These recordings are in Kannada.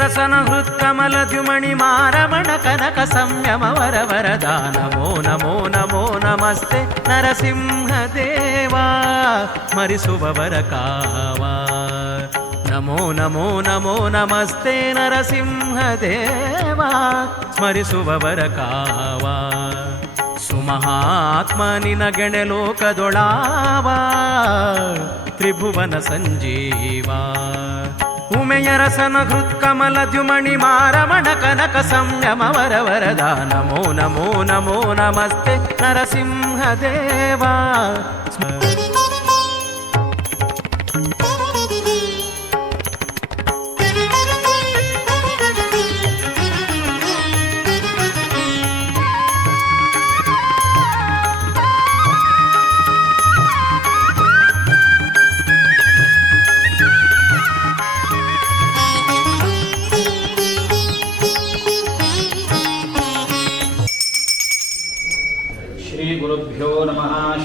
ಉಮೆಯರಸನ ಹೃತ್ಕಮಲದ್ಯುಮಣಿ ಮಾರಮಣ ಕನಕ ಸಂಯಮ ವರವರದ ನಮೋ ನಮೋ ನಮೋ ನಮಸ್ತೆ ನರಸಿಂಹದೇವಾ ಸ್ಮರಿಸುವವರ ಕಾವ ನಮೋ ನಮೋ ನಮೋ ನಮಸ್ತೆ ನರಸಿಂಹದೇವಾ ಸ್ಮರಿಸುವವರ ಕಾವ ಸುಮಹಾತ್ಮ ನಿನಗೆಣೆ ಲೋಕದೊಳಾವ ತ್ರಿಭುವನ ಸಂಜೀವ ಉಮೆಯರಸನ ಹೃತ್ಕಮಲದ್ಯುಮಣಿ ಮಾರಮಣ ಕನಕ ಸಂಯಮ ವರವರದ ನಮೋ ನಮೋ ನಮೋ ನಮಸ್ತೆ ನರಸಿಂಹದೇವಾ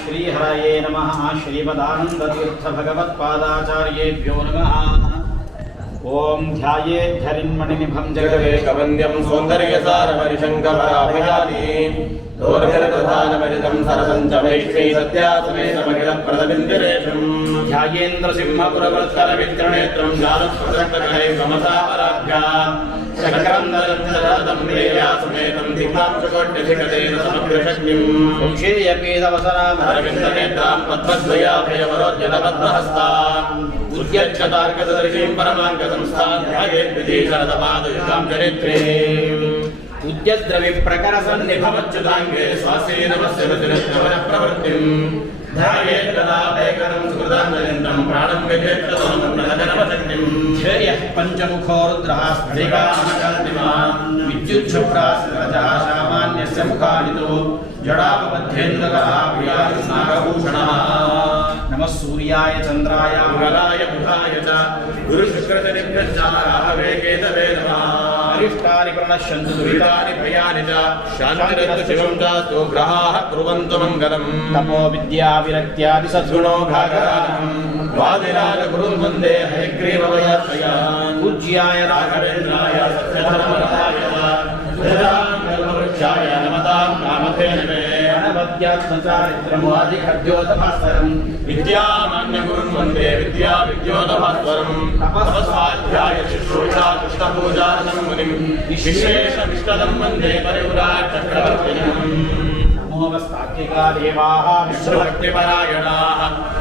श्रीहरये नमः श्रीमदानन्दतीर्थभगवत्पादाचार्येभ्यो नमः ओं ध्यायेद्धरिन्मणिनिभं जगदेकवन्द्यं सौन्दर्यसारमरिशङ्कराभयानीं दोर्भिरदधानमरितं सरसञ्चमैष्ठी सत्यासमेतमखिलप्रदबिन्दिरेशं ध्यायेन्द्रसिंहपुरवत्सरवित्रनेत्रं ज्ञानस्फुरत्कलैकमसापराभ्याम् शक्रन्दरं प्रेयासमेतं धिकांशकोट्यधिकतेन समग्रशक्तिं वंशीयपीतवसनामरविन्दनेत्रां पद्मद्वयाभयवरोज्जलबद्धहस्ताम् उद्यच्छतार्कदर्शीं परमाङ्कसंस्थां ध्यायेद्विधीशरदपादयुगां चरित्रीम् उद्यद्रविप्रकरसन्निभमच्युताङ्गे स्वासेनमस्य रतिरत्नवरप्रवृत्तिम् ध्यायेत्तदाभयकरं सुकृताञ्जलिन्द्रं प्राणं विधेत्तदोनमनशक्तिं ध्येयः पञ्चमुखो रुद्रः स्फटिकानकान्तिमान् विद्युच्छुभ्रास्त्रजः सामान्यस्य मुखानितो जडापबद्धेन्द्रकः प्रियायुष्नागभूषणः नमः सूर्याय चन्द्राय मंगलाय बुधाय च गुरुशुक्रशनिभ्यश्च राहवे केतवे नमः अरिष्टानि प्रणश्यन्तु दुरितानि भयानि च शान्तिरस्तु शिवं चास्तु ग्रहाः कुर्वन्तु मङ्गलम् तपो विद्या विरक्त्यादि सद्गुणो भागरानम् वादिराज गुरुं वन्दे हयग्रीववयात्रयान् पूज्याय राघवेन्द्राय सत्यधर्मरताय वृक्षाय नमतां कामधेनवे अनवद्यात्मचारित्रमादिखद्योतभास्वरं विद्यामान्यगुरुं वन्दे विद्याविद्योतभास्वरं तपस्वाध्याय शुश्रूषा कृष्णपूजानं मुनिं विशेषमिष्टदं वन्दे परिव्राट् चक्रवर्तिनम् नमोऽस्तात्विका देवाः विष्णुभक्तिपरायणाः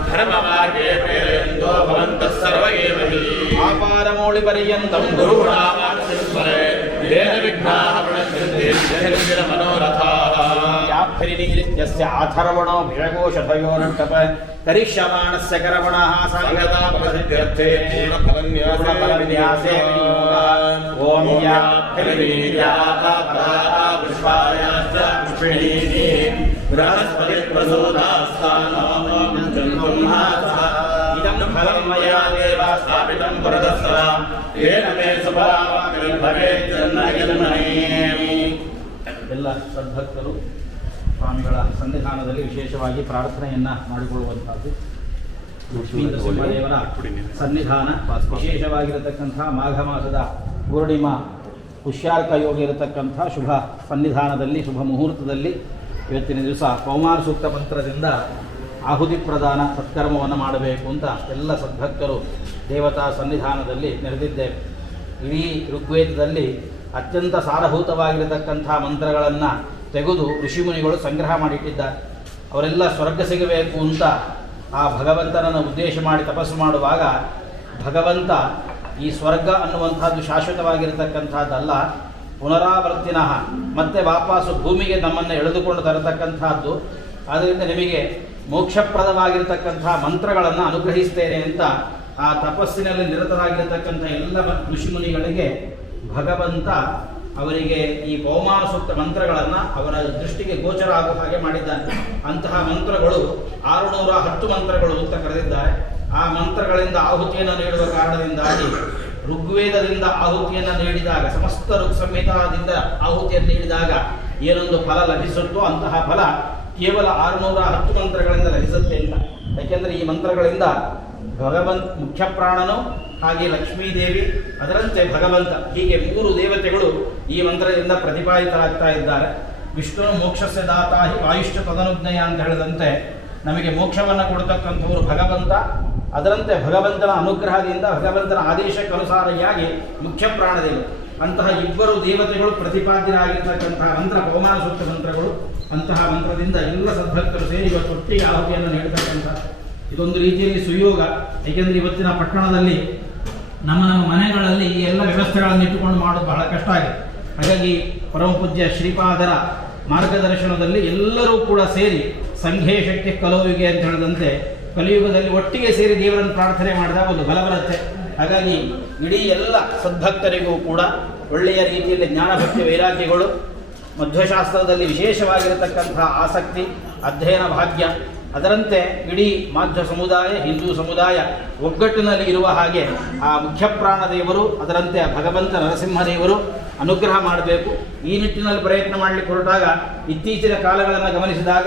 धर्ममार्गे प्रेरयन्तो भवन्तः सर्व एव हि आपादमौलिपर्यन्तं गुरुगुणावाक्यस्मरे येन विघ्नाः प्रणश्यन्ते सिद्धिर्मनोरथाः याप्फरिनिरित्यस्य आथर्वणो भिषगोषधयोरण्टप करिष्यमाणस्य कर्मणः सङ्गता प्रसिद्ध्यर्थे पूर्णफलन्यासे ॐ याप्फरिनिर्याः पुष्पिणीः बृहस्पतिप्रसूदास्तानोऽजन्तुर्नाथः इदं फलं मया देवा स्थापितं पुरतस्सदा येन मे सुफलावाप्तिर्भवेत् जन्मजन्मने ಎಲ್ಲ ಸದ್ಭಕ್ತರು ಸ್ವಾಮಿಗಳ ಸನ್ನಿಧಾನದಲ್ಲಿ ವಿಶೇಷವಾಗಿ ಪ್ರಾರ್ಥನೆಯನ್ನು ಮಾಡಿಕೊಳ್ಳುವಂಥದ್ದು. ಲಕ್ಷ್ಮೀನರಸಿಂಹದೇವರ ಸನ್ನಿಧಾನ ವಿಶೇಷವಾಗಿರತಕ್ಕಂಥ ಮಾಘ ಮಾಸದ ಪೂರ್ಣಿಮಾ ಪುಷ್ಯಾರ್ಕ ಯೋಗ ಇರತಕ್ಕಂಥ ಶುಭ ಸನ್ನಿಧಾನದಲ್ಲಿ ಶುಭ ಮುಹೂರ್ತದಲ್ಲಿ ಇವತ್ತಿನ ದಿವಸ ಪೌಮಾರ ಸೂಕ್ತ ಮಂತ್ರದಿಂದ ಆಹುತಿ ಪ್ರದಾನ ಸತ್ಕರ್ಮವನ್ನು ಮಾಡಬೇಕು ಅಂತ ಎಲ್ಲ ಸದ್ಭಕ್ತರು ದೇವತಾ ಸನ್ನಿಧಾನದಲ್ಲಿ ನೆರೆದಿದ್ದೇವೆ. ಇಡೀ ಋಗ್ವೇದದಲ್ಲಿ ಅತ್ಯಂತ ಸಾರಭೂತವಾಗಿರತಕ್ಕಂಥ ಮಂತ್ರಗಳನ್ನು ತೆಗೆದು ಋಷಿಮುನಿಗಳು ಸಂಗ್ರಹ ಮಾಡಿಟ್ಟಿದ್ದಾರೆ. ಅವರೆಲ್ಲ ಸ್ವರ್ಗ ಸಿಗಬೇಕು ಅಂತ ಆ ಭಗವಂತನನ್ನು ಉದ್ದೇಶ ಮಾಡಿ ತಪಸ್ಸು ಮಾಡುವಾಗ ಭಗವಂತ ಈ ಸ್ವರ್ಗ ಅನ್ನುವಂಥದ್ದು ಶಾಶ್ವತವಾಗಿರತಕ್ಕಂಥದ್ದಲ್ಲ, ಪುನರಾವರ್ತಿನಃ ಮತ್ತೆ ವಾಪಸ್ಸು ಭೂಮಿಗೆ ನಮ್ಮನ್ನು ಎಳೆದುಕೊಂಡು ತರತಕ್ಕಂಥದ್ದು. ಆದ್ದರಿಂದ ನಿಮಗೆ ಮೋಕ್ಷಪ್ರದವಾಗಿರತಕ್ಕಂಥ ಮಂತ್ರಗಳನ್ನು ಅನುಗ್ರಹಿಸ್ತೇನೆ ಅಂತ ಆ ತಪಸ್ಸಿನಲ್ಲಿ ನಿರತರಾಗಿರತಕ್ಕಂಥ ಎಲ್ಲ ಋಷಿಮುನಿಗಳಿಗೆ ಭಗವಂತ ಅವರಿಗೆ ಈ ಪೌಮಾರ ಸೂಕ್ತ ಮಂತ್ರಗಳನ್ನು ಅವರ ದೃಷ್ಟಿಗೆ ಗೋಚರ ಆಗುವ ಹಾಗೆ ಮಾಡಿದ್ದಾನೆ. ಅಂತಹ ಮಂತ್ರಗಳು 610 ಮಂತ್ರಗಳು ಅಂತ ಕರೆದಿದ್ದಾರೆ. ಆ ಮಂತ್ರಗಳಿಂದ ಆಹುತಿಯನ್ನು ನೀಡುವ ಕಾರಣದಿಂದಾಗಿ ಋಗ್ವೇದದಿಂದ ಆಹುತಿಯನ್ನು ನೀಡಿದಾಗ, ಸಮಸ್ತ ಋಗ್ ಸಂಹಿತಾದಿಂದ ಆಹುತಿಯನ್ನು ನೀಡಿದಾಗ ಏನೊಂದು ಫಲ ಲಭಿಸುತ್ತೋ ಅಂತಹ ಫಲ ಕೇವಲ 610 ಮಂತ್ರಗಳಿಂದ ಲಭಿಸುತ್ತೆ ಇಲ್ಲ. ಯಾಕೆಂದರೆ ಈ ಮಂತ್ರಗಳಿಂದ ಮುಖ್ಯ ಪ್ರಾಣನು, ಹಾಗೆ ಲಕ್ಷ್ಮೀದೇವಿ, ಅದರಂತೆ ಭಗವಂತ, ಹೀಗೆ 3 ದೇವತೆಗಳು ಈ ಮಂತ್ರದಿಂದ ಪ್ರತಿಪಾದಿತರಾಗ್ತಾ ಇದ್ದಾರೆ. ವಿಷ್ಣು ಮೋಕ್ಷಸ್ಯ ದಾತಾಹಿ ವಾಯುಷ್ಠ ತದನುಜ್ಞಯ ಅಂತ ಹೇಳಿದಂತೆ ನಮಗೆ ಮೋಕ್ಷವನ್ನು ಕೊಡ್ತಕ್ಕಂಥವರು ಭಗವಂತ. ಅದರಂತೆ ಭಗವಂತನ ಅನುಗ್ರಹದಿಂದ ಭಗವಂತನ ಆದೇಶಕ್ಕನುಸಾರಿಯಾಗಿ ಮುಖ್ಯ ಪ್ರಾಣದೇವರು. ಅಂತಹ ಇಬ್ಬರು ದೇವತೆಗಳು ಪ್ರತಿಪಾದ್ಯರಾಗಿರ್ತಕ್ಕಂತಹ ಮಂತ್ರ ಪವಮಾನ ಸೂಕ್ತ ಮಂತ್ರಗಳು. ಅಂತಹ ಮಂತ್ರದಿಂದ ಎಲ್ಲ ಸದ್ಭಕ್ತರು ಸೇರಿ ಇವತ್ತು ಒಟ್ಟಿಗೆ ಆಹುತಿಯನ್ನು ನೀಡತಕ್ಕಂಥ ಇದೊಂದು ರೀತಿಯಲ್ಲಿ ಸುಯೋಗ. ಏಕೆಂದರೆ ಇವತ್ತಿನ ಪಟ್ಟಣದಲ್ಲಿ ನಮ್ಮ ಮನೆಗಳಲ್ಲಿ ಈ ಎಲ್ಲ ವ್ಯವಸ್ಥೆಗಳನ್ನು ಇಟ್ಟುಕೊಂಡು ಮಾಡೋದು ಬಹಳ ಕಷ್ಟ ಆಗಿದೆ. ಹಾಗಾಗಿ ಪರಮ ಪೂಜ್ಯ ಶ್ರೀಪಾದರ ಮಾರ್ಗದರ್ಶನದಲ್ಲಿ ಎಲ್ಲರೂ ಕೂಡ ಸೇರಿ ಸಂಘೇ ಶಕ್ತಿ ಕಲೋಯುಗೆ ಅಂತ ಹೇಳಿದಂತೆ ಕಲಿಯುಗದಲ್ಲಿ ಒಟ್ಟಿಗೆ ಸೇರಿ ದೇವರನ್ನು ಪ್ರಾರ್ಥನೆ ಮಾಡಿದಾಗ ಒಂದು ಬಲ ಬರುತ್ತೆ. ಹಾಗಾಗಿ ಇಡೀ ಎಲ್ಲ ಸದ್ಭಕ್ತರಿಗೂ ಕೂಡ ಒಳ್ಳೆಯ ರೀತಿಯಲ್ಲಿ ಜ್ಞಾನಭಕ್ತಿ ವೈರಾಗ್ಯಗಳು, ಮಧ್ವಶಾಸ್ತ್ರದಲ್ಲಿ ವಿಶೇಷವಾಗಿರತಕ್ಕಂತಹ ಆಸಕ್ತಿ, ಅಧ್ಯಯನ ಭಾಗ್ಯ, ಅದರಂತೆ ಇಡೀ ಮಾಧ್ವ ಸಮುದಾಯ, ಹಿಂದೂ ಸಮುದಾಯ ಒಗ್ಗಟ್ಟಿನಲ್ಲಿ ಇರುವ ಹಾಗೆ ಆ ಮುಖ್ಯ ಪ್ರಾಣದೇವರು, ಅದರಂತೆ ಆ ಭಗವಂತ ನರಸಿಂಹದೇವರು ಅನುಗ್ರಹ ಮಾಡಬೇಕು. ಈ ನಿಟ್ಟಿನಲ್ಲಿ ಪ್ರಯತ್ನ ಮಾಡಲಿಕ್ಕೆ ಹೊರಟಾಗ ಇತ್ತೀಚಿನ ಕಾಲಗಳನ್ನು ಗಮನಿಸಿದಾಗ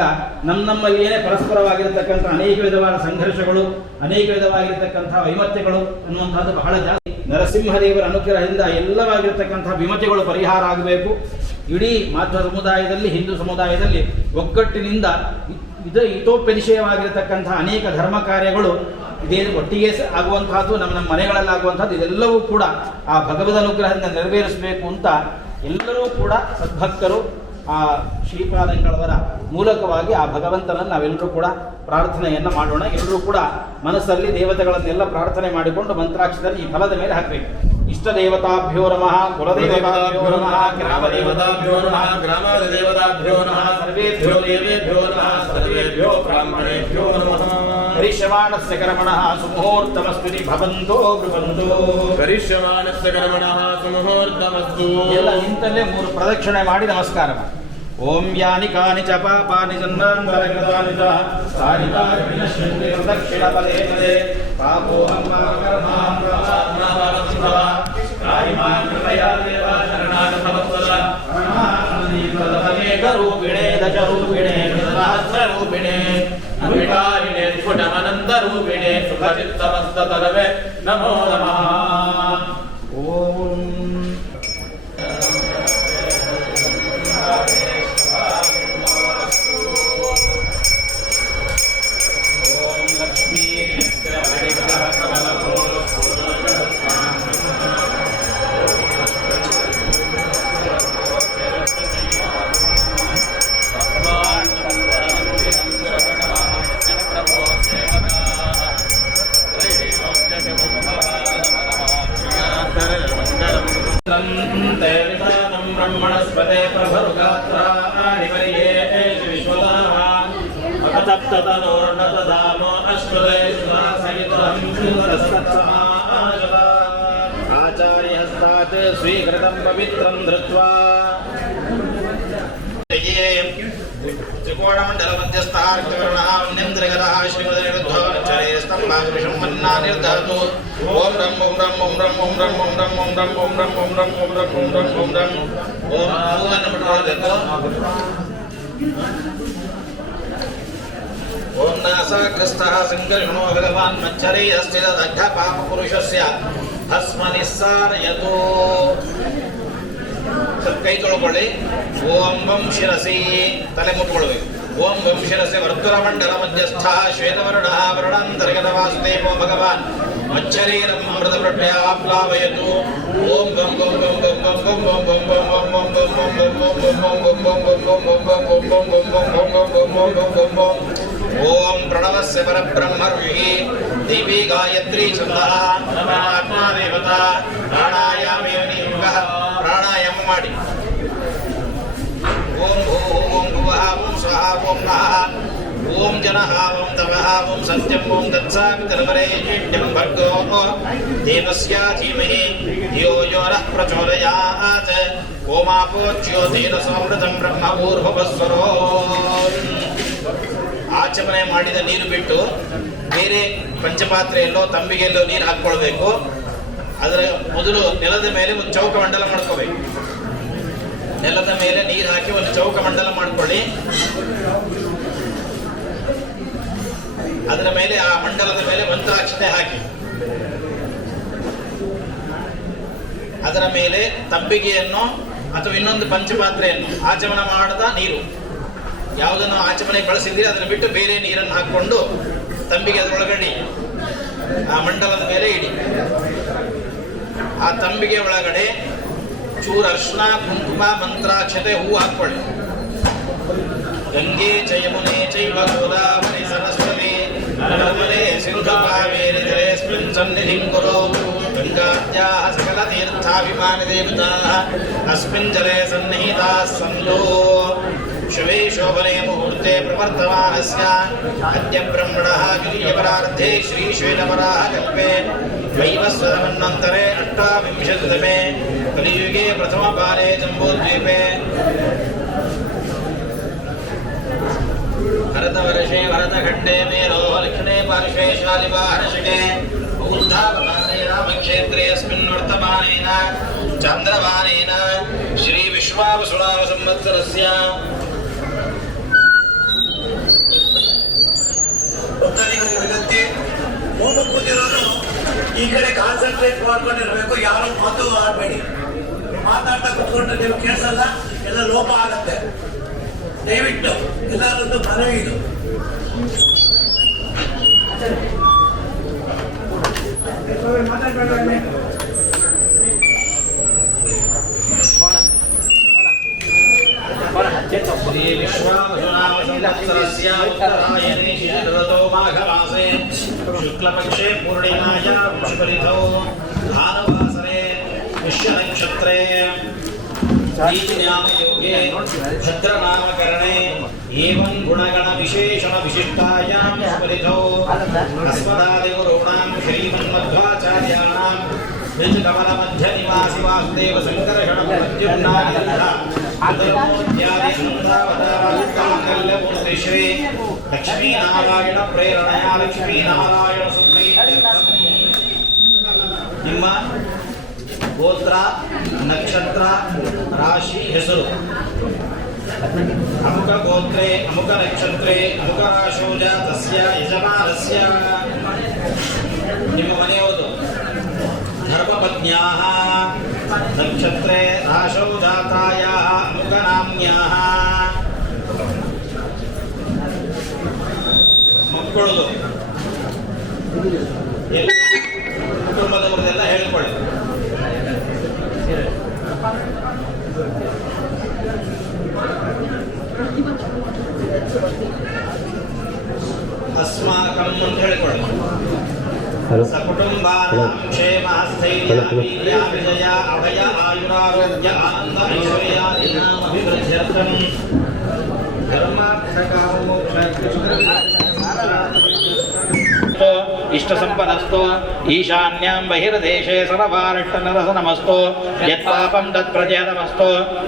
ನಮ್ಮಲ್ಲಿಯೇ ಪರಸ್ಪರವಾಗಿರತಕ್ಕಂಥ ಅನೇಕ ವಿಧವಾದ ಸಂಘರ್ಷಗಳು, ಅನೇಕ ವಿಧವಾಗಿರತಕ್ಕಂಥ ವೈಮತ್ಯಗಳು ಅನ್ನುವಂಥದ್ದು ಬಹಳ ಜಾಸ್ತಿ. ನರಸಿಂಹದೇವರ ಅನುಗ್ರಹದಿಂದ ಎಲ್ಲವಾಗಿರತಕ್ಕಂಥ ವಿಮತಿಗಳು ಪರಿಹಾರ ಆಗಬೇಕು. ಇಡೀ ಮಾಧ್ವ ಸಮುದಾಯದಲ್ಲಿ, ಹಿಂದೂ ಸಮುದಾಯದಲ್ಲಿ ಒಗ್ಗಟ್ಟಿನಿಂದ ಹಿತೋಪದೇಶವಾಗಿರತಕ್ಕಂಥ ಅನೇಕ ಧರ್ಮ ಕಾರ್ಯಗಳು ಇದೇ ಒಟ್ಟಿಗೆ ಆಗುವಂತಹದ್ದು, ನಮ್ಮ ಮನೆಗಳಲ್ಲಿ ಆಗುವಂಥದ್ದು, ಇದೆಲ್ಲವೂ ಕೂಡ ಆ ಭಗವದ್ ಅನುಗ್ರಹದಿಂದ ನೆರವೇರಿಸಬೇಕು ಅಂತ ಎಲ್ಲರೂ ಕೂಡ ಸದ್ಭಕ್ತರು ಆ ಶ್ರೀಪಾದಂಗಳವರ ಮೂಲಕವಾಗಿ ಆ ಭಗವಂತನನ್ನು ನಾವೆಲ್ಲರೂ ಕೂಡ ಪ್ರಾರ್ಥನೆಯನ್ನು ಮಾಡೋಣ. ಎಲ್ಲರೂ ಕೂಡ ಮನಸ್ಸಲ್ಲಿ ದೇವತೆಗಳನ್ನೆಲ್ಲ ಪ್ರಾರ್ಥನೆ ಮಾಡಿಕೊಂಡು ಮಂತ್ರಾಕ್ಷರದಲ್ಲಿ ಈ ಫಲದ ಮೇಲೆ ಹಾಕಬೇಕು. ಇಷ್ಟ ದೇವತಾಭ್ಯೋ ನಮಃ, ಕುಲದೇವತಾಭ್ಯೋ ನಮಃ, ಗ್ರಾಮದೇವತಾಭ್ಯೋ ನಮಃ, ಗ್ರಾಮದೇವತಾಭ್ಯೋ ನಮಃ, ಸರ್ವೇಭ್ಯೋ ದೇವೇಭ್ಯೋ ನಮಃ, ಸರ್ವೇಭ್ಯೋ ಬ್ರಾಹ್ಮಣೇಭ್ಯೋ ನಮಃ. ಕರಿಷ್ಯಮಾಣಸ್ಯ ಕರ್ಮಣಃ ಸುಮುಹೂರ್ತಮಸ್ತು ಭವಂತೋ ಬೃಹಂತೋ. ಕರಿಷ್ಯಮಾಣಸ್ಯ ಕರ್ಮಣಃ ಸುಮುಹೂರ್ತಮಸ್ತು. ಎಲ್ಲ ನಿಂತಲ್ಲೇ 3 ಪ್ರದಕ್ಷಿಣೆ ಮಾಡಿ ನಮಸ್ಕಾರ ಮಾಡಿ. ಓಂ ಯಾನಿ ಕಾನಿ ಚ ಪಾಪಾನಿ ಜನ್ಮಾಂತರಗತಾನಿ ಚ ತಾನಿ ತಾನಿ ವಿನಶ್ಯಂತಿ ಪ್ರದಕ್ಷಿಣ ಪದೇ ಪದೇ ಪಾಪೋಹಂ ಕರ್ಮಾಂ ಪ್ರಮಾತ್ಮಾ ಕಾಯಿಮಾಂ ಕೃಪಯಾ ದೇವ ಶರಣಾಗತವತ್ಸಲ ಅನೇಕ ರೂಪಿಣೆ ದಶ ರೂಪಿಣೆ ಸಹಸ್ರ ರೂಪಿಣೆ ಅವಿಟಾರಿಣೆ ಸ್ಫುಟಮನಂತ ರೂಪಿಣೆ ಸುಖಚಿತ್ತಮಸ್ತತರವೆ ನಮೋ ನಮಃ. ಓಂ ಬ್ರಹ್ಮಣಸ್ಪತೆ ಪ್ರಭರುಗಾತ್ರಾಣಿ ಪರಿಯೇಷು ವಿಶ್ವದಾಹ ಅಕತಪ್ತತನೋರ್ಣತಧಾಮೋ ಅಶ್ವತೇ ಸಹಿತಂ ಸಮಾಜದ ಆಚಾರ್ಯಹಸ್ತಾತ್ ಸ್ವೀಕೃತಂ ಪವಿತ್ರಂ ಧೃತ್ವಾ ತ್ರಿಕೋಣಮಂಡಲ ಮಧ್ಯಸ್ಥಾರ್ಕವರ್ಣಾಂದ್ರಗದಃ ಶ್ರೀಮದನಿರುದ್ಧೋಚ್ಚರೇ ಸ್ತಂಭಾಗೃಷಂ ಮನ್ನಾ ನಿರ್ಧಾತು. ಓಂ ರಂ ಓಂ ರಂ ಓಂ ರಂ ಓಂ ರಂ ಓಂ ರಂ ಓಂ ರಂ ಓಂ ರಂ ಓಂ ರಂ ಓಂ ರಂ ಓಂ ರಂ ಓಂ ರಂ ಓಂ ಹೂವನ್ನು ಬಿಟ್ಕೊಳ್ಬೇಕು. ಓಂ ನಾಸಾಗ್ರಸ್ತಃ ಸಂಕರ್ಷಣೋ ಭಗವಾನ್ ಮಚ್ಚರೇ ಅಸ್ತಿ ದಗ್ಧ ಪಾಪ ಪುರುಷಸ್ಯ ಭಸ್ಮ ನಿಸ್ಸಾರಯತೋ. ಕೈ ತೊಳ್ಕೊಳ್ಳಿ. ಓಂ ವಂ ಶಿರಸಿ, ತಲೆ ಮುಟ್ಕೊಳ್ಬೇಕು. ಓಂ ವಂ ಶಿರಸಿ ವರ್ತುಲ ಮಂಡಲ ಮಧ್ಯಸ್ಥ ಶ್ವೇತವರ್ಣ ವರ್ಣಾಂತರ್ಗತ ವಾಸುದೇವೋ ಭಗವಾನ್ ಮಚ್ಚರೀರಂ ಅಮೃತಪ್ರಭ್ಯಾಪ್ಲಾವಯತು. ಓಂ ವಂ ವಂ ವಂ ವಂ ವಂ ವಂ ವಂ ವಂ ವಂ ವಂ ವಂ ವಂ ವಂ ವಂ ವಂ. ಓಂ ಪ್ರಣವಸ್ಯ ಪರಬ್ರಹ್ಮರ್ಷಿ ದೇವಿ ಗಾಯತ್ರಿ ಛಂದಃ ಪರಮಾತ್ಮ ದೇವತಾ ಪ್ರಾಣಾಯಾಮೇ ನಿಯುಕ್ತಃ. ಪ್ರಾಣಾಯಾಮ ಮಾಡಿ. ಓಂ ಭೂ ಓಂ ಭುವಃ ಓಂ ಸ್ವಃ ಓಂ ನಃ ಓಂ ಜನಃ ಓಂ ತಮಃ ಓಂ ಸತ್ಯಂ ಓಂ ತತ್ಸಾವಿತರ್ವರೇಣ್ಯಂ ಭರ್ಗೋ ದೇವಸ್ಯ ಧೀಮಹಿ ಧಿಯೋ ಯೋ ನಃ ಪ್ರಚೋದಯಾತ್. ಓಮಾಪೋ ಜ್ಯೋತಿರ ಸಮೃತಂ ಬ್ರಹ್ಮ ಊರ್ಭವಸ್ವರೋ. ಆಚಮನೆ ಮಾಡಿದ ನೀರು ಬಿಟ್ಟು ಬೇರೆ ಪಂಚಪಾತ್ರೆಯಲ್ಲೋ ತಂಬಿಗೆಯಲ್ಲೋ ನೀರು ಹಾಕ್ಕೊಳ್ಬೇಕು. ಅದರ ಮೊದಲು ನೆಲದ ಮೇಲೆ ಒಂದು ಚೌಕ ಮಂಡಲ ಮಾಡ್ಕೋಬೇಕು. ನೆಲದ ಮೇಲೆ ನೀರು ಹಾಕಿ ಒಂದು ಚೌಕ ಮಂಡಲ ಮಾಡ್ಕೊಳ್ಳಿ. ಅದರ ಮೇಲೆ ಆ ಮಂಡಲದ ಮೇಲೆ ಮಂತ್ರಾಕ್ಷತೆ ಹಾಕಿ ಅದರ ಮೇಲೆ ತಂಬಿಗೆಯನ್ನು ಅಥವಾ ಇನ್ನೊಂದು ಪಂಚಪಾತ್ರೆಯನ್ನು ಆಚಮನ ಮಾಡದ ನೀರು ಯಾವುದನ್ನು ಆಚಮನೆಗೆ ಬಳಸಿದ್ದೀರಿ ಅದನ್ನು ಬಿಟ್ಟು ಬೇರೆ ನೀರನ್ನು ಹಾಕ್ಕೊಂಡು ತಂಬಿಗೆ ಅದರೊಳಗಡೆ ಆ ಮಂಡಲದ ಮೇಲೆ ಇಡಿ. ಆ ತಂಬಿಗೆ ಒಳಗಡೆ ಚೂರು ಅರ್ಶನ, ಕುಂಕುಮ, ಮಂತ್ರಾಕ್ಷತೆ, ಹೂ ಹಾಕ್ಕೊಳ್ಳಿ. ಗಂಗೆ ಚ ಯಮುನೆ ಚೈವ ಗೋದಾವರಿ ಸರಸ್ವತಿ ನರ್ಮದೆ ಸಿಂಧು ಕಾವೇರಿ ಜಲೇಸ್ಮಿನ್ ಸನ್ನಿಧಿಂ ಕುರು. ಗಂಗಾದ್ಯಾಃ ಸಕಲ ತೀರ್ಥಾಭಿಮಾನಿ ದೇವತಾಃ ಅಸ್ಮಿನ್ ಜಲೆ ಸನ್ನಿಹಿತಾಃ ಸಂತು. ಶಿವೇ ಶೋಭನೆ ಮುಹೂರ್ತೆ ಪ್ರವರ್ತಮಾನಸ್ಯ ಅದ್ಯ ಬ್ರಹ್ಮಣಃ ಗಿರಿಯಪರಾರ್ಧೆ ಶ್ರೀ ಶ್ವೇತವರಾಹ ಕಲ್ಪೆ ವೈವಸ್ವತಮನ್ವಂತರೆ ಅಷ್ಟಾವಿಂಶತಿತಮೆ ಕಲಿಯುಗೆ ಪ್ರಥಮಪಾಲೆ ಜಂಬೂದ್ವೀಪೆ ಭರತವರ್ಷೆ ಭರತಖಂಡೇ ಮೇರೋ ಲಕ್ಷ್ಮಣೇ ಪಾರ್ಶ್ವೇ ಶಾಲಿವಾಹನಶಕೆ ಬೌದ್ಧಾವತಾರೇ ರಾಮಕ್ಷೇತ್ರೇ ಅಸ್ಮಿನ್ ವರ್ತಮಾನೇನ ಚಾಂದ್ರಮಾನೇನ ಶ್ರೀ ವಿಶ್ವಾವಸುನಾಮ ಸಂವತ್ಸರಸ್ಯ ವಿನಂತಿ. ಹೋಮ ಕೂತಿರೋರು ಈ ಕಡೆ ಕಾನ್ಸಂಟ್ರೇಟ್ ಮಾಡ್ಕೊಂಡಿರ್ಬೇಕು, ಯಾರು ಮಾತು ಆಡಬೇಡಿ. ಮಾತಾಡ್ತಾ ಕುತ್ಕೊಂಡ್ರೆ ನೀವು ಕೇಳಿಸಲ್ಲ, ಎಲ್ಲ ಲೋಪ ಆಗತ್ತೆ. ದಯವಿಟ್ಟು ಎಲ್ಲರದ್ದು ಮನವಿ ಇದು. ಶ್ರೀ ವಿಶ್ವಾವಸುನಾಮ ಸಂವತ್ಸರಸ್ಯ ಉತ್ತರಾಯಣೇ ಶರದೋ ಮಾಘಮಾಸೆ ಶುಕ್ಲಪಕ್ಷೆ ಪೂರ್ಣಿಮಾಯಾಂ ಶುಭರಿತೌ ಭಾನುವಾಸರೆ ವಿಶ್ವನಕ್ಷತ್ರೇ दीपनामयोगे छत्रनामकरणे एवं गुणगण विशेषण विशिष्टायां स्मृतौ अस्मदादिगुरूणां श्रीमन्मध्वाचार्याणां निजकमलमध्यनिवासि वासुदेव सङ्कर्षणमद्युम्नादित्यादिनन्दावतारायुक्तमङ्गल्यमूर्ति श्री लक्ष्मीनारायण प्रेरणया लक्ष्मीनारायण सुप्रीत्यर्थं ನಿಮ್ಮ ಗೋತ್ರ, ನಕ್ಷತ್ರ, ರಾಶಿ, ಹೆಸರು. ಅಮುಕ ಗೋತ್ರೆ ಅಮುಕ ನಕ್ಷತ್ರೆ ಅಮುಕ ರಾಶೋ ಜಾತಸ್ಯ ಯಜಮಾನಸ್ಯ ನಿಮ್ಮ ಮನೆಯವರು ಧರ್ಮಪತ್ನ್ಯಾಃ ನಕ್ಷತ್ರೆ ರಾಶೋ ಜಾತಾಯಾಃ ಅಮುಕ ನಾಮ್ನ್ಯಾಃ ಮಕ್ಕಳು ಕುಟುಂಬದವರನ್ನೆಲ್ಲ ಹೇಳಿಕೊಳ್ಳಿ. अस्माकं ಅಂತ ಹೇಳಿಕೊಳ್ಳಿ. ಸಕುಟುಂಬಾನಾಂ ಕ್ಷೇಮ ಸ್ಥೈರ್ಯ ವೀರ್ಯ ವಿಜಯ ಅಭಯ ಆಯುರಾರೋಗ್ಯ ಆನಂದ ಐಶ್ವರ್ಯಾದೀನಾಂ ಅಭಿವೃದ್ಧ್ಯರ್ಥಂ ಧರ್ಮಾರ್ಥ ಕಾಮ ಮೋಕ್ಷ इष्ट संपदस्तु ईशान्यां बहिर्देशे सर्वारिष्टनरसनमस्तु यत्पापं तत्प्रजयतमस्तु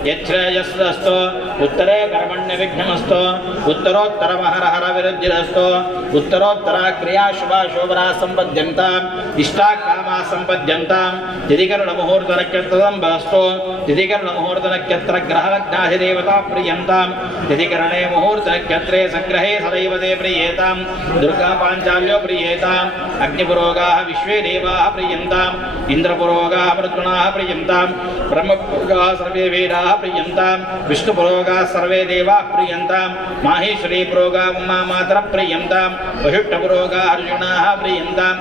यच्छ्रेयस्सस्तु उत्तरे कर्मण्यविघ्नमस्तु उत्तरोत्तरमहरहर विरुद्धिरस्तु उत्तरोत्तराक्रिया शुभा शोभना सम्पद्यन्ताम् इष्टा कामा सम्पद्यन्तां तिथिकरणमुहूर्तनक्षत्रसम्पदस्तु तिथिकरणमुहूर्तनक्षत्र ग्रहलग्नाधिदेवता प्रियन्तां तिथिकरणे मुहूर्तनक्षत्रे सग्रहे सदैव ते प्रियेतां दुर्गा पाञ्चाल्यो प्रियेताम् अग्निपुरोगाः विश्वे देवाः प्रियन्ताम् इन्द्रपुरोगाः मृत्युनाः प्रियन्ताम् ब्रह्मपुरोगाः सर्वे वेदाः प्रियन्ताम् विष्णुपुरोगाः सर्वे देवाः प्रियन्ताम् माहेश्वरी पुरोगाः उमा मातरः प्रियन्ताम् वसिष्ठपुरोगाः अर्जुनाः प्रियन्ताम्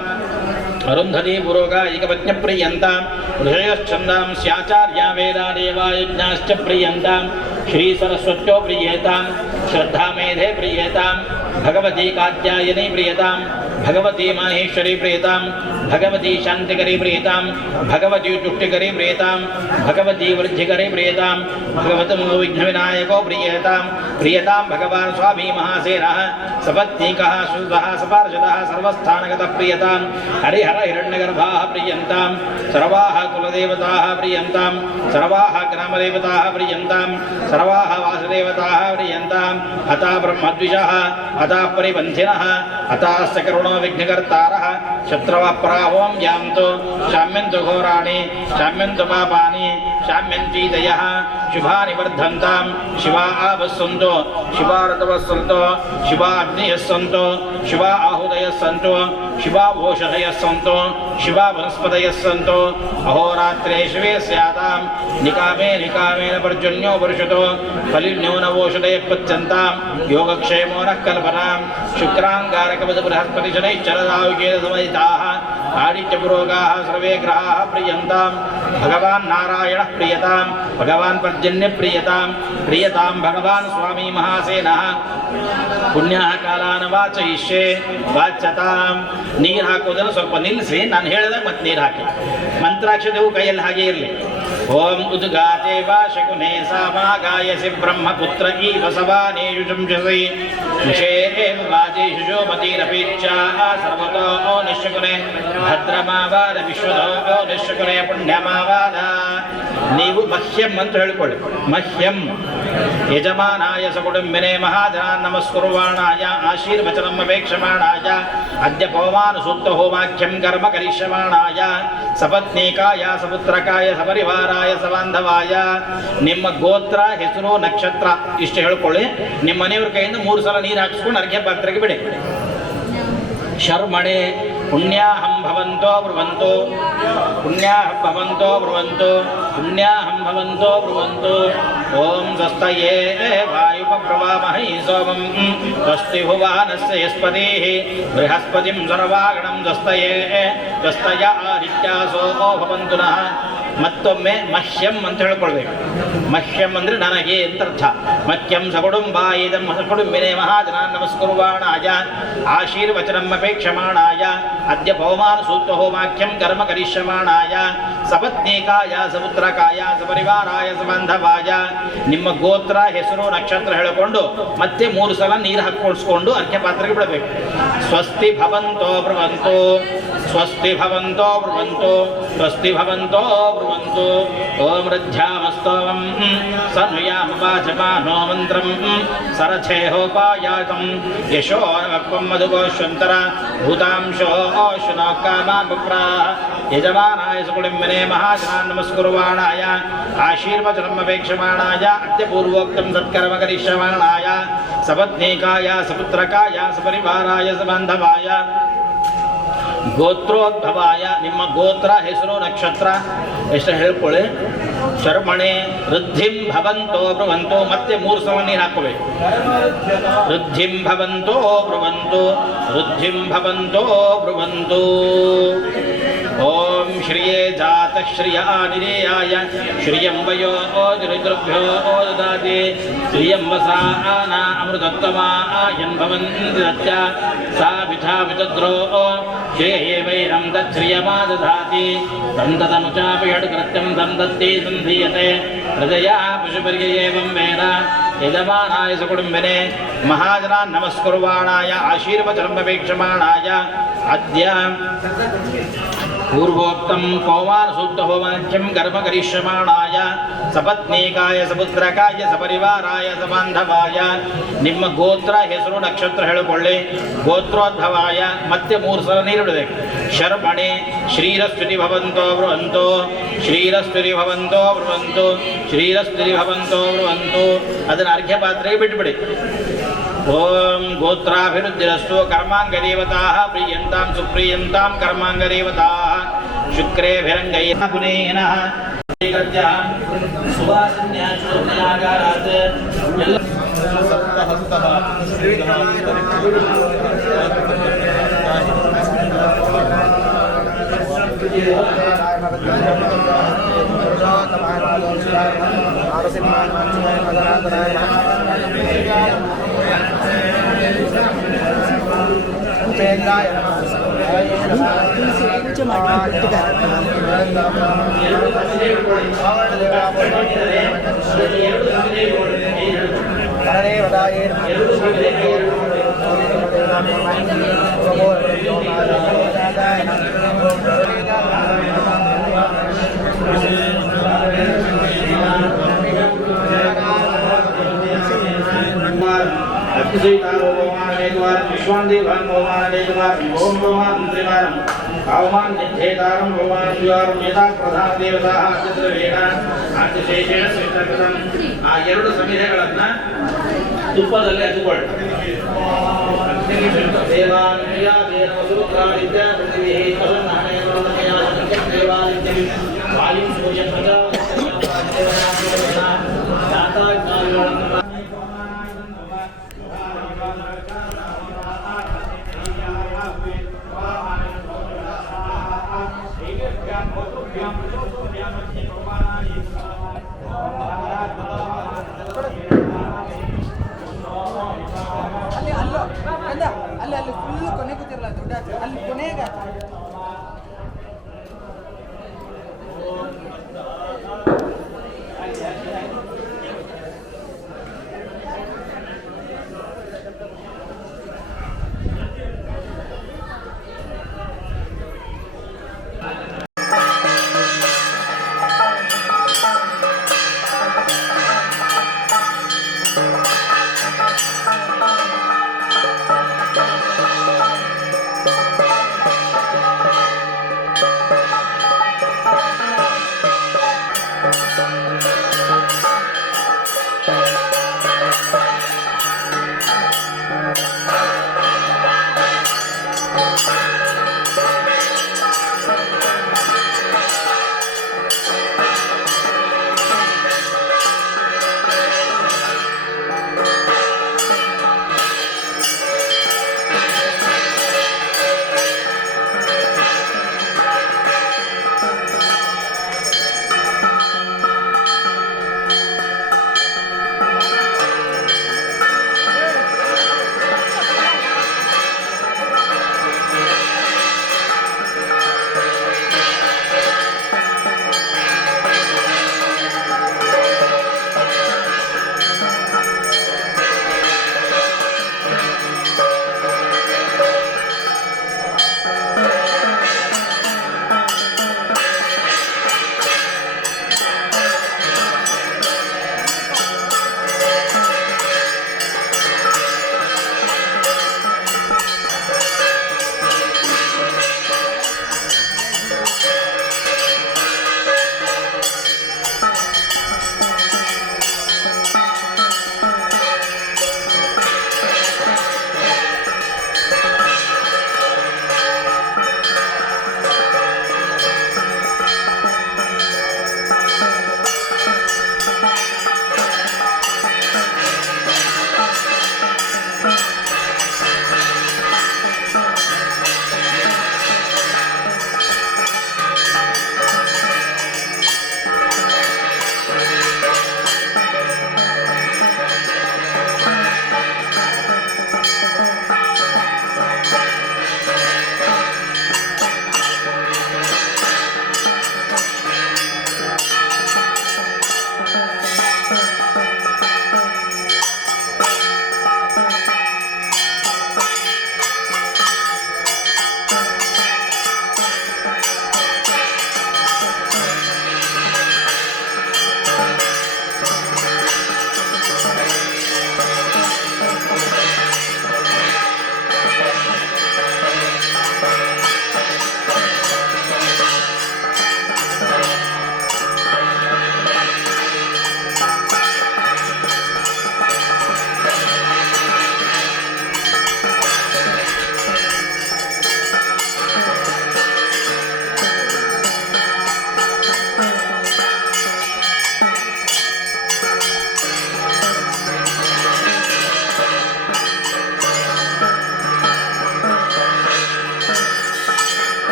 अरुन्धती पुरोगा एकपत्न्य प्रियन्ताम् ऋषयश्छन्दां स्याचार्या वेदा देवा यज्ञाश्च प्रियन्ताम् श्रीसरस्वत्यो प्रियेताम् श्रद्धामेधे प्रियेताम् भगवती कात्यायनी प्रियताम् भगवती माहेश्वरी प्रियताम् भगवती शान्तिकरी प्रियताम् भगवती तुष्टिकरी प्रियताम् भगवती वृद्धिकरी प्रियताम् भगवतं विघ्नविनायको प्रियताम् प्रियतां भगवान् स्वामी महासेनः सपत्नीकः शुद्धः सपार्षदः सर्वस्थानगतः प्रियताम् हरिहर हिरण्यगर्भाः प्रियन्ताम् सर्वाः कुल कुलदेवताः प्रियन्तां सर्वाः ग्रामदेवताः प्रियन्तां सर्वाः वासदेवताः प्रियन्तां अता ब्रह्मद्विषः अता परिबन्धिनः अताश्च करुणो विघ्नकर्तारः शत्रवः पराभवं यान्तु शाम्यन्तु घोराणि शाम्यन्तु पापानि शाम्यन्तीदयः शुभानि वर्धन्तां शिवा आवस्सन्तु शिवा ऋतवः सन्तु शिवा अग्नियः सन्तु शिवा आहुदयः सन्तु शिवा ओषधयः सन्तु शिवा वनस्पतयः सन्तु अहोरात्रे शिवे स्यातां निकामे निकामेन पर्जन्यो वर्षतो फलिन्यो न ओषधयः पच्यन्तां योगक्षेमो नः कल्पनां शुक्राङ्गारकवच बृहस्पतिशनैश्चरदायुकेन समयिताः आदित्यपुरोगाः सर्वे ग्रहाः प्रियन्तां भगवान् नारायणः प्रियतां भगवान् पर्जन्य प्रियतां प्रियतां भगवान् स्वामी महासेनः पुण्यः कालान वाचयिष्ये वाಚ್ಯತಾಂ ನೀರು ಹಾಕೋದನ್ನು ಸ್ವಲ್ಪ ನಿಲ್ಲಿಸಿ ನಾನು ಹೇಳಿದಾಗ ಮತ್ತೆ ನೀರು ಹಾಕಿ ಮಂತ್ರಾಕ್ಷತೆಯು ಕೈಯಲ್ಲಿ ಹಾಗೆ ಇರಲಿ ಓಂ ಉದ್ಗಾತೆ ವಾ ಶಕುನೇ ಸಾಮಾಗಾಯಸಿ ಬ್ರಹ್ಮಪುತ್ರ ಈವ ಸವಾನೇಷು ಶಂಸಸಿ ವಿಷೇರೇವ ವಾಜೇಷು ಶೋಮತಿರಪೀಚ್ಛಾ ಸರ್ವತೋ ಓ ನಿಶ್ಶಕುನೆ ಭದ್ರಮಾವಾದ ವಿಶ್ವದೋ ಓ ನಿಶ್ಶಕುನೆ ಪುಣ್ಯಮಾವಾದ ನೀವು ಮಹ್ಯಂ ಅಂತ ಹೇಳಿಕೊಳ್ಳಿ ಮಹ್ಯಂ ಯಜಮಾನಾಯ ಸಕುಟುಂಬಿನೇ ಮಹಾಜನಾನ್ ನಮಸ್ಕುರ್ವಾಣಾಯ ಆಶೀರ್ವಚನಂ ಅಪೇಕ್ಷಮಾಣಾಯ ಅದ್ಯ ಪವಮಾನ ಸೂಕ್ತ ಹೋಮಾಖ್ಯಂ ಕರ್ಮ ಕರಿಷ್ಯಮಾಣಾಯ ಸಪತ್ನೀಕಾಯ ಸಪುತ್ರಕಾಯ ಸಪರಿವಾರಾಯ ಸಬಾಂಧವಾಯ ನಿಮ್ಮ ಗೋತ್ರ ಹೆಸರು ನಕ್ಷತ್ರ ಇಷ್ಟು ಹೇಳ್ಕೊಳ್ಳಿ ನಿಮ್ಮ ಮನೆಯವ್ರ ಕೈಯಿಂದ 3 ಸಲ ನೀರು ಹಾಕಿಸ್ಕೊಂಡು ಅರ್ಘ್ಯ ಪಾತ್ರೆಗೆ ಬಿಡಿ ಶರ್ಮಣೆ ಪುಣ್ಯಾಹಂ ಭವಂತೋ ಬ್ರುವಂತು ಪುಣ್ಯಾಹಂ ಭವಂತೋ ಬ್ರುವಂತು ಪುಣ್ಯಾಹಂ ಭವಂತೋ ಬ್ರುವಂತು ಓಂ ಸ್ವಸ್ತಯೇ ವಾಯುಪಪ್ರವಾಮಹೈ ಸೋಮಂ ಸ್ವಸ್ತಿ ಭುವಾನಸ್ಯ ಯಸ್ಪತಿಃ ಬೃಹಸ್ಪತಿಂ ಸರ್ವಾಗಣಂ ಸ್ವಸ್ತಯೇ ಸ್ವಸ್ತಯ ಆದಿತ್ಯಾಸೋ ಭವಂತು ನಃ ಮತ್ತೊಮ್ಮೆ ಮಹ್ಯಂ ಅಂತ ಹೇಳ್ಕೊಳ್ಬೇಕು ಮಹ್ಯಂ ಅಂದರೆ ನನಗೆ ಅಂತ ಅರ್ಥ ಮಹ್ಯಂ ಸಕುಟುಂಬಾಯಿದಂ ಸಕುಟುಂಬಿನೇ ಮಹಾಜನಾನ್ ನಮಸ್ಕುರ್ವಾಣಾಯ ಆಶೀರ್ವಚನಂ ಅಪೇಕ್ಷಮಾಣಾಯ ಅದ್ಯ ಪವಮಾನ ಸೂಕ್ತ ಹೋಮಾಖ್ಯಂ ಕರ್ಮ ಕರಿಷ್ಯಮಾಣಾಯ ಸಪತ್ನೀಕಾಯ ಸಪುತ್ರಕಾಯ ಸಪರಿವಾರಾಯ ಸಬಾಂಧವಾಯ ನಿಮ್ಮ ಗೋತ್ರ ಹೆಸರು ನಕ್ಷತ್ರ ಹೇಳಿಕೊಂಡು ಮತ್ತೆ 3 ಸಲ ನೀರು ಹಾಕ್ಕೊಳ್ಸ್ಕೊಂಡು ಅರ್ಘ್ಯ ಪಾತ್ರೆಗೆ ಬಿಡಬೇಕು ಸ್ವಸ್ತಿ ಭವಂತೋ ಬ್ರುವಂತು ಸ್ವಸ್ತಿ ಭವಂತೋ ಬ್ರುವಂತು ಸ್ವಸ್ತಿ ಭವಂತೋ ಬ್ರುವಂತು ಓಂ ರಥ್ಯಾಮಸ್ತೋಮಂ ಸನ್ನುಯಾಮ ವಾಚಮಾನೋ ಮಂತ್ರಂ ಸರಥೇಹೋಪಾಯಾತಂ ಯಶೋ ಅಕ್ವಂ ಮಧುಗೋಶ್ವಂತರ ಭೂತಾಂಶೋ ಶುನೋ ಕಾಮಾಪುಪ್ರಾ ಯಜಮಾನಾಯ ಸಕುಟುಂಬಿನೇ ಮಹಾಜನಾನ್ ನಮಸ್ಕುರ್ವಾಣಾಯ ಆಶೀರ್ವಚನಂ ಅಪೇಕ್ಷಮಾಣಾಯ ಅದ್ಯ ಪೂರ್ವೋಕ್ತಂ ಸತ್ಕರ್ಮ ಕರಿಷ್ಯಮಾಣಾಯ ಸಪತ್ನೀಕಾಯ ಸಪುತ್ರಕಾಯ ಸಪರಿವಾರಾಯ ಸಬಾಂಧವಾಯ ಗೋತ್ರೋದ್ಭವಾಯ ನಿಮ್ಮ ಗೋತ್ರ ಹೆಸರು ನಕ್ಷತ್ರ ಎಷ್ಟು ಹೇಳ್ಕೊಳ್ಳಿ ಶರ್ಮಣೆ ವೃದ್ಧಿಂ ಭವಂತೋ ಬ್ರುವಂತು ಮತ್ತೆ 3 ಸಲ ನೀರು ಹಾಕಬೇಕು ವೃದ್ಧಿಂ ಭವಂತೋ ಬ್ರುವಂತು ವೃದ್ಧಿಂ ಭವಂತೋ ಬ್ರುವಂತು ಓಂ ಶ್ರಿಯೇ ಜಾತ ಶ್ರಿಯ ನಿರೇಯಾಯ ಶ್ರಿಯಂ ವಯೋ ರುದ್ರಭ್ಯೋ ದದಾತಿ ಶ್ರಿಯಂ ವಸಾನ ಅಮೃತೋತ್ತಮಾಯನ್ ಭವಂತಿ ದತ್ಯ ಸಾ ವಿಧಾ ವಿತದ್ರೋ ಶ್ರೇಯೇ ವೈರಂ ತಚ್ಛ್ರಿಯಮಾದಧಾತಿ ತಂ ತದನುಚಾಪಿ ಷಡ್ಕೃತ್ಯಂ ತಂ ದತ್ತಿ ಸಂಧೀಯತೆ ಪ್ರಜಯಾ ಪಶುಪರ್ಯಯೇವಂ ವೇದ ಯಜಮಾನಾಯ ಸಕುಟುಂಬಿನೇ ಮಹಾಜನಾನ್ ನಮಸ್ಕುರ್ವಾಣಾಯ ಆಶೀರ್ವಚನಂ ಅಪೇಕ್ಷಮಾಣಾಯ ಅದ್ಯ पूर्वोक्तम पवमान सूक्त होमाख्यम कर्म करिष्यमाणाय सपत्नीकाय सपुत्रकाय सपरिवाराय सबांधवाय ನಿಮ್ಮ ಗೋತ್ರ ಹೆಸರು ನಕ್ಷತ್ರ ಹೇಳಿಕೊಳ್ಳಿ ಗೋತ್ರೋದ್ಭವಾಯ ಮತ್ತೆ 3 ಸಲ ನೀರು ಬಿಡಬೇಕು ಶರ್ಮಣೆ ಶ್ರೀರಸ್ತುತಿ ಭವಂತೋ ಬ್ರುವಂತು ಶ್ರೀರಸ್ತುತಿ ಭವಂತೋ ಬ್ರುವಂತು ಶ್ರೀರಸ್ತುತಿ ಭವಂತೋ ಬ್ರುವಂತು ಅದನ್ನು ಅರ್ಘ್ಯ ಪಾತ್ರೆಗೆ ಬಿಟ್ಟುಬಿಡಿ ಓಂ ಗೋತ್ರಾಭಿವೃದ್ಧಿರಸ್ತು ಕರ್ಮಾಂಗದೇವತಾಃ ಪ್ರಿಯಂತಾಂ ಸುಪ್ರಿಯಂತಾಂ ಕರ್ಮಾಂಗದೇವತಾಃ ಶುಕ್ರೇಭಿರಂಗೈಃ ಗುಣೇನಃ ಸುವಾಸನ್ಯಾಚೋನ್ಯಾಗಾರಾತ್ कावमान निधेतारं भगवान द्वारं यदा प्रधान देवताः ಚಂದ್ರವೇಣ ಆದಿಶೇಷೇಣ ಸ್ವೀಕೃತಂ ಆ ಎರಡು ಸಮಿಧೆಗಳನ್ನ ತುಪ್ಪದಲ್ಲಿ ಹಚ್ಚಿಕೊಳ್ಳಿ ದೇವಾನಿಯ ದೇವಸೂತ್ರಾದಿತ್ಯ ಪೃಥ್ವಿಹಿ ತವನ್ನಾನೇ ನೋಡನೆಯ ದೇವಾನಿತ್ಯ ವಾಯುಂ ಸೂರ್ಯ ಪ್ರಜಾ ಅಲ್ಲಿ ಫುಲ್ ಕೊನೆ ಕೂತಿರಲ್ಲ ದುಡ್ಡು ಅಲ್ಲಿ ಕೊನೆಗೆ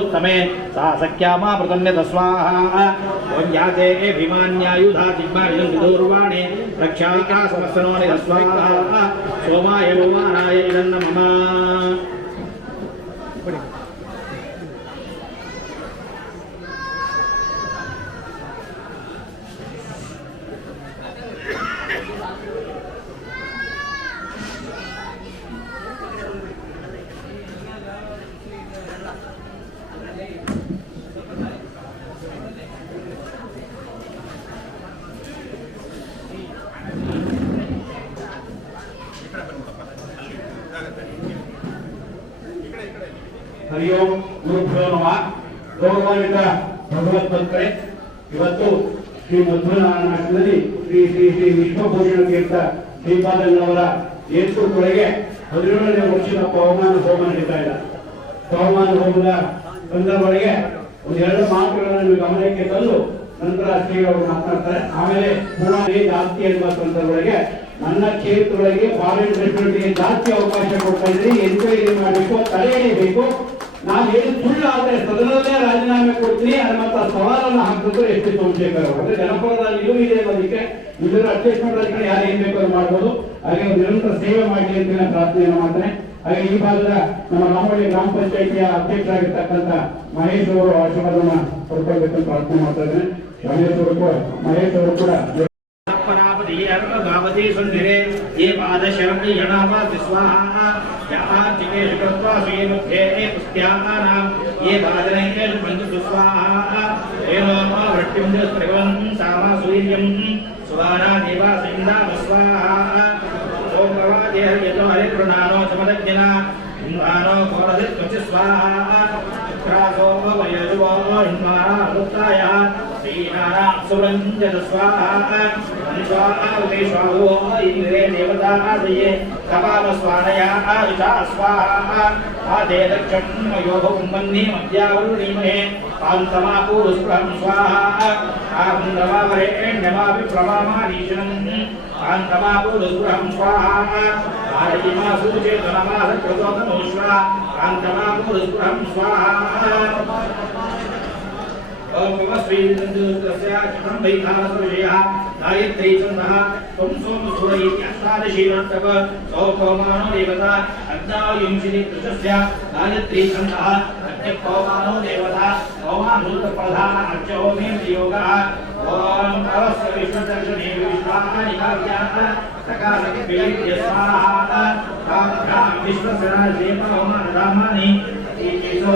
उत्तमे सा सख्यामा प्रतन्यत स्वाहा ओम याते भीमान्यायुधा दिग्बारिजं विदूर्वाणे रक्षाविका समस्तनो स्वाहा सोमाय भुवानाय इदन्न मम ಹರಿ ಓಂ ಗುರುಭ್ಯೋ ನಮಃ. ಗೌರವಾನ್ವಿತ ಭಗವದ್ಭಕ್ತರೇ, ಇವತ್ತು ಶ್ರೀ ಮಧ್ವನಾರಾಯಣದಲ್ಲಿ ಶ್ರೀ ಶ್ರೀ ಶ್ರೀ ವಿಶ್ವಭೂಷಣ ತೀರ್ಥ ಶ್ರೀಪಾದಂಗಳವರ ನೇತೃತ್ವದೊಳಗೆ 17ನೇ ವರ್ಷದ ಪವಮಾನ ಹೋಮ ನಡೀತಾ ಇದೆ. ಪವಮಾನ ಹೋಮದ ಸಂದರ್ಭದೊಳಗೆ ಒಂದೆರಡು ಮಾತುಗಳನ್ನು ನೀವು ಗಮನಕ್ಕೆ ತಂದು ನಂತರ ಶ್ರೀಗಳು ಮಾತನಾಡ್ತಾರೆ. ಆಮೇಲೆ ಪುನಃ ಜಾಸ್ತಿ ಎನ್ನುವ ಸಂದರ್ಭದೊಳಗೆ ನನ್ನ ಕ್ಷೇತ್ರದೊಳಗೆ ಫಾರಿನ್ ರೆಸಿಡೆಂಟ್ಗೆ ಜಾಸ್ತಿ ಅವಕಾಶ ಕೊಡ್ತಾ ಇದ್ರಿ, ಎನ್ಕ್ವೈರಿ ಮಾಡಬೇಕು, ತಡೆ ಹಿಡಿಬೇಕು. ನಾನು ಏನು ಸುಳ್ಳು ಆದರೆ ಸದನದಲ್ಲೇ ರಾಜೀನಾಮೆ ಕೊಡ್ತೀನಿ ಅನ್ನುವಂತ ಸವಾಲನ್ನು ಹಾಕಿದ್ರು ಎಸ್ ಟಿ ಸೋಮಶೇಖರ್ ಅವರು. ಅಂದ್ರೆ ಜನಪದದಲ್ಲಿ ಇದೆ ಅನ್ನೋದಕ್ಕೆ ಇದರ ಅಡ್ಜಸ್ಟ್ಮೆಂಟ್ ಅಧಿಕಾರಿ ಯಾರು ಏನ್ ಬೇಕಾದ್ರೂ ಮಾಡ್ಬೋದು. ಹಾಗೆ ನಿರಂತರ ಸೇವೆ ಮಾಡಲಿ ಅಂತ ನಾನು ಪ್ರಾರ್ಥನೆಯನ್ನು ಮಾಡ್ತೇನೆ. ಹಾಗೆ ಈ ಭಾಗದ ನಮ್ಮ ರಾಮವಳ್ಳಿ ಗ್ರಾಮ ಪಂಚಾಯಿತಿಯ ಅಧ್ಯಕ್ಷರಾಗಿರ್ತಕ್ಕಂಥ ಮಹೇಶ್ ಅವರು ಆಶೀರ್ವಾದವನ್ನು ಕೊಡ್ಕೊಳ್ಬೇಕಂತ ಪ್ರಾರ್ಥನೆ ಮಾಡ್ತಾ ಇದ್ದೇನೆ. ಮಹೇಶ್ ಅವರು ಕೂಡ गावती सुंदरे ये पादशरणी यणावा स्वाहा यहां जिनेश कृत्वा स्वीमुखे पुष्ट्यानां ये बादने पंच स्वाहा एनो वृत्तिं स्त्रिवं सामा सूर्यं सुवाना देवा सिंदा स्वाहा ओम प्रवादे यतो हरे प्रणानो समदज्ञना इंद्रानो कोरदित स्वाहा क्रासो वयजुवो इंद्रा लुप्ताय श्रीनारा सुरंजन स्वाहा स्वाहा उमेश्वाहो इंद्रे देवता आदये कपाल स्वानया आयुषा स्वाहा आदे दक्षं योः कुम्बन्नि मध्यावरुणीमहे कान्तमापूरुस्प्रहं स्वाहा आकुन्दमावरेण्यमापि प्रमामानीशनं कान्तमापूरुस्प्रहं स्वाहा आरयिमा सूचेतनमासकृतोतमोश्वा कान्तमापूरुस्प्रहं स्वाहा ओम श्रीन्दुस्तस्य चित्रं वैखानसविषयः गायत्री छन्दः त्वं सोमसुर इति अष्टादशीनन्तक सौपमानो देवता अग्नायुंशिनि कृतस्य गायत्री छन्दः अग्निपौमानो देवता पौमानूतप्रधान अर्चोमेन योगः ओम अवस्य विष्णुदर्शने विश्वानि काव्याः सकाशके विलिप्य स्वाहा काभ्यां विश्वसराजेम ओमानदामानि इतिसो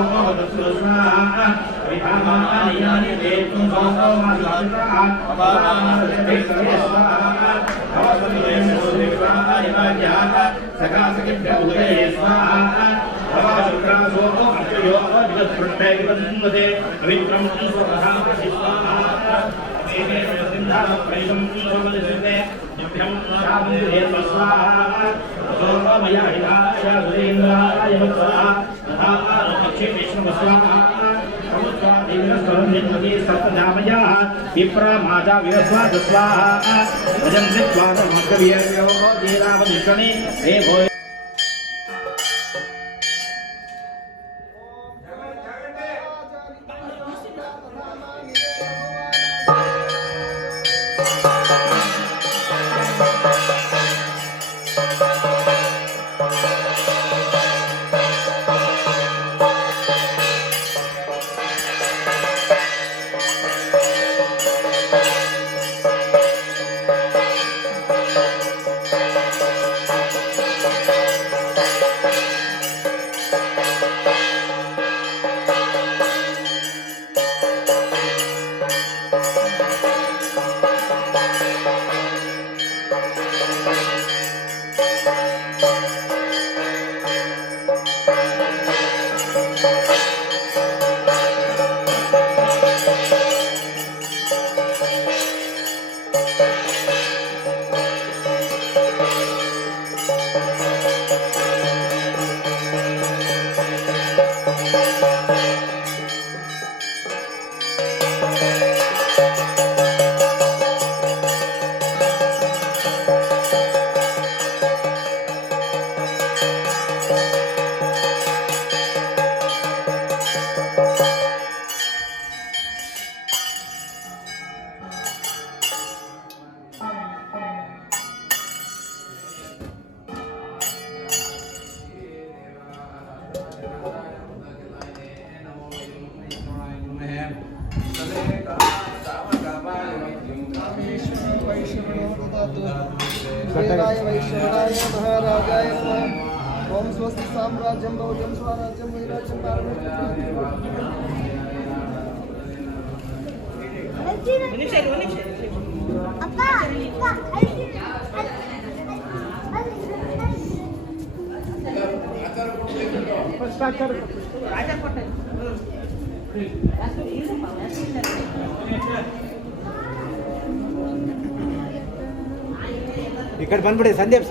स्वाहा विधामानि यानि देवं सोममासुत्राः अपामानस्ते स्वाहा अवसमेन सुदेवानि वाक्याः सकाशकेभ्यः उदये स्वाहा अवाशुक्रासो अर्चयो विगतपृष्ठे विवन्दते पवित्रं स्वधाम स्वाहा एते सिन्धाम प्रैषं सोमदिते निभ्यं शामन्दे स्वाहा सोममया हिताय सुरेन्द्राय स्वाहा तथा लक्ष्मी विष्णु स्वाहा सप्तनामयाः विप्रा माता विरस्वाद स्वाहा भजं कृत्वा नमस्कवियो देवावदिषणे हे भो वेदाय वैश्रवणाय महाराजाय नमः। ओम स्वस्ति साम्राज्यं भव्यं स्वराज्यं वैराज्यं ఇక్కడ ಬಂದ್ಬಿಡಿ ಸಂದೀಪ್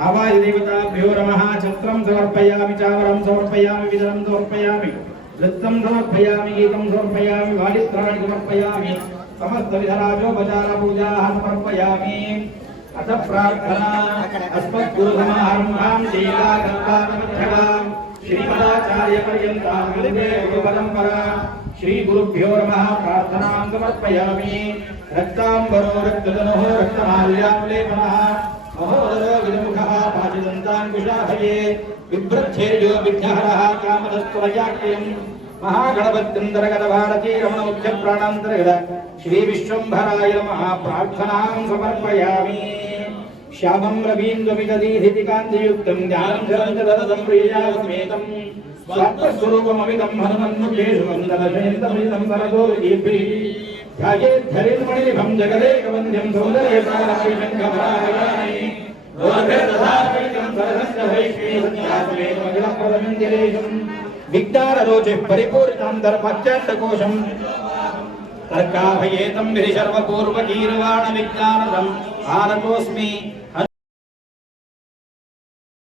आवाय देवताभ्यो नमः। छत्रं समर्पयामि, चावरं समर्पयामि, विदरं समर्पयामि, वृत्तं समर्पयामि, गीतं समर्पयामि, वालित्राणि समर्पयामि, समस्तविधराजोपचारपूजाः समर्पयामि। अथ प्रार्थना अस्मद्गुरुसमारम्भां शीलाकल्पामध्यगां श्रीमदाचार्यपर्यन्तां वन्दे गुरुपरम्परा। श्रीगुरुभ्यो नमः। प्रार्थनां समर्पयामि। रक्ताम्बरो रक्ततनुः रक्तमाल्यालेपनः महोदरो विमुखः पाचिदन्ताङ्कुशाहये बिभ्रच्छेर्यो विघ्नहरः कामदस्तुरजाक्यम् महागणपत्यन्तर्गतभारतीरमणमुख्यप्राणान्तर्गत श्रीविश्वम्भराय नमः। प्रार्थनां समर्पयामि। श्यामं रवीन्द्रमिदधीधिकान्तियुक्तं ज्ञानं जलञ्जलदं प्रियासमेतं स्वात्मस्वरूपममिदं हनुमन्मुखेषु वन्दनशयन्तमिदं वरदो दीर्भिः ध्यायेद्धरिन्मणिनिभं जगदेकवन्द्यं सौन्दर्यसारभैशङ्कमरायणानि दोर्भिर्दधापैकं सरसस्य वैष्णीसन्यासमेकमखिलप्रदमन्दिरेशं विज्ञानरोचिः परिपूरितं दर्पच्चण्डकोशं तर्काभयेतं विधिशर्वपूर्वकीर्वाणविज्ञानदम् आनतोऽस्मि।